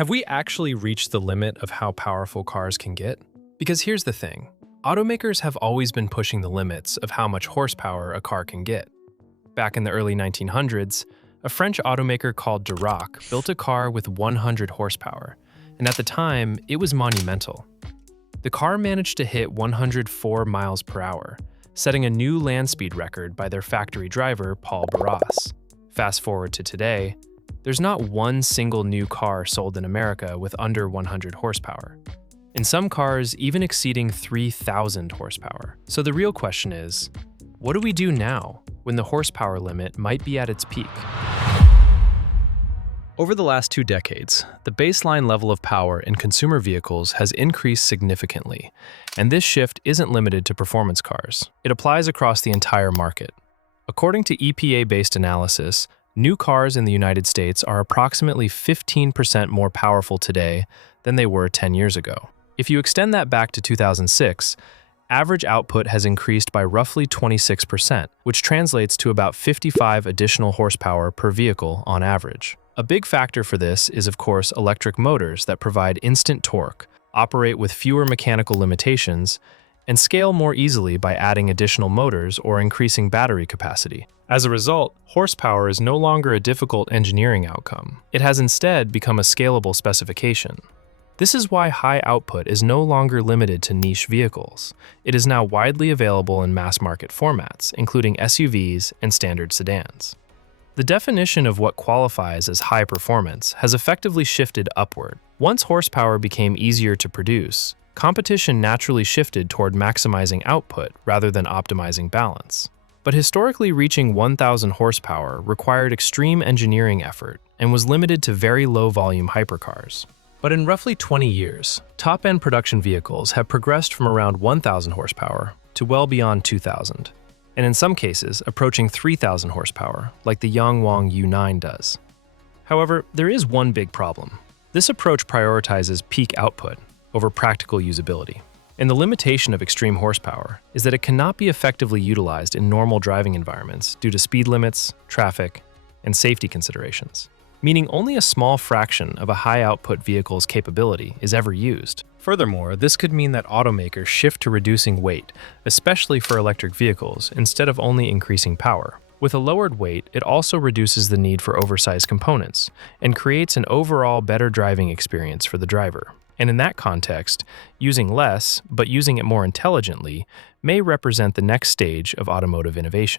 Have we actually reached the limit of how powerful cars can get? Because here's the thing, automakers have always been pushing the limits of how much horsepower a car can get. Back in the early 1900s, a French automaker called Darracq built a car with 100 horsepower, and at the time, it was monumental. The car managed to hit 104 miles per hour, setting a new land speed record by their factory driver, Paul Barras. Fast forward to today, there's not one single new car sold in America with under 100 horsepower. In some cars, even exceeding 3,000 horsepower. So the real question is, what do we do now when the horsepower limit might be at its peak? Over the last 2 decades, the baseline level of power in consumer vehicles has increased significantly, and this shift isn't limited to performance cars. It applies across the entire market. According to EPA-based analysis, new cars in the United States are approximately 15% more powerful today than they were 10 years ago. If you extend that back to 2006, average output has increased by roughly 26%, which translates to about 55 additional horsepower per vehicle on average. A big factor for this is, of course, electric motors that provide instant torque, operate with fewer mechanical limitations, and scale more easily by adding additional motors or increasing battery capacity. As a result, horsepower is no longer a difficult engineering outcome. It has instead become a scalable specification. This is why high output is no longer limited to niche vehicles. It is now widely available in mass market formats, including SUVs and standard sedans. The definition of what qualifies as high performance has effectively shifted upward. Once horsepower became easier to produce, competition naturally shifted toward maximizing output rather than optimizing balance. But historically, reaching 1,000 horsepower required extreme engineering effort and was limited to very low-volume hypercars. But in roughly 20 years, top-end production vehicles have progressed from around 1,000 horsepower to well beyond 2,000, and in some cases, approaching 3,000 horsepower, like the Yangwang U9 does. However, there is one big problem. This approach prioritizes peak output over practical usability. And the limitation of extreme horsepower is that it cannot be effectively utilized in normal driving environments due to speed limits, traffic, and safety considerations, meaning only a small fraction of a high-output vehicle's capability is ever used. Furthermore, this could mean that automakers shift to reducing weight, especially for electric vehicles, instead of only increasing power. With a lowered weight, it also reduces the need for oversized components and creates an overall better driving experience for the driver. And in that context, using less, but using it more intelligently, may represent the next stage of automotive innovation.